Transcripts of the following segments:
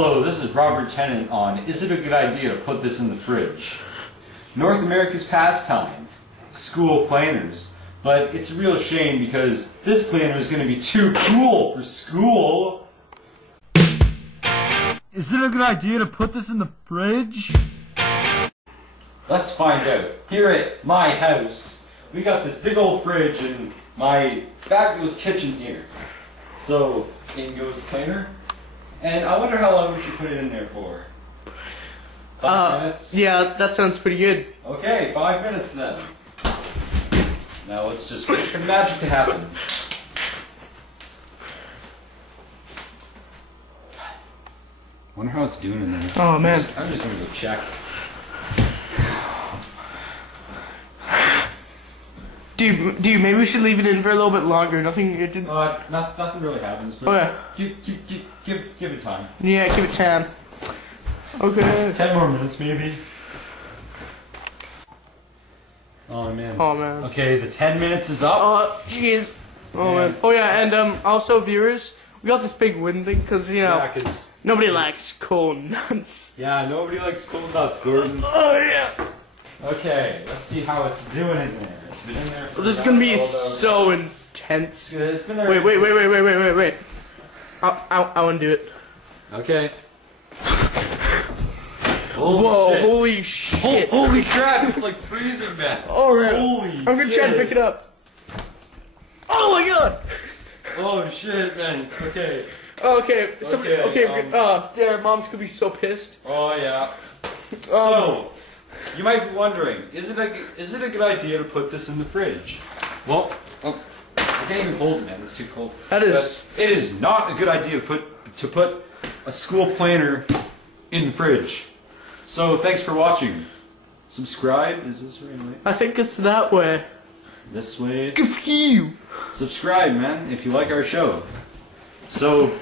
Hello, this is Robert Tennant on Is It a Good Idea to Put This in the Fridge? North America's pastime, school planners. But it's a real shame because this planner is going to be too cool for school. Is it a good idea to put this in the fridge? Let's find out. Here at my house, we got this big old fridge in my fabulous kitchen here. So, in goes the planner. And I wonder how long we should put it in there for. 5 minutes? Yeah, that sounds pretty good. Okay, 5 minutes then. Now let's just wait for the magic to happen. Wonder how it's doing in there. Oh man. I'm just gonna go check. Dude, maybe we should leave it in for a little bit longer. Nothing Nothing really happens. But okay. Give it time. Yeah, give it 10. Okay. 10 more minutes, maybe. Oh man. Oh man. Okay, the 10 minutes is up. Oh jeez. Oh man. Oh yeah, and also viewers, we got this big win thing because you know nobody likes cold nuts. Yeah, nobody likes cold nuts, Gordon. Oh yeah. Okay, let's see how it's doing in there. It's been in there for this is gonna be so intense. Yeah, it's been there. Wait. I want to do it. Okay. Holy shit. Holy crap, it's like freezing, man. Alright. Holy I'm gonna try to pick it up. Oh my god! Oh shit, man. Okay. Okay. Damn, mom's gonna be so pissed. Oh yeah. So, you might be wondering, is it a good idea to put this in the fridge? Well, I can't even hold it, man. It's too cold. That is. But it is not a good idea to put a school planner in the fridge. So, thanks for watching. Subscribe? Is this the right way? I think it's that way. This way? Good for you! Subscribe, man, if you like our show. So,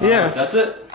yeah. That's it.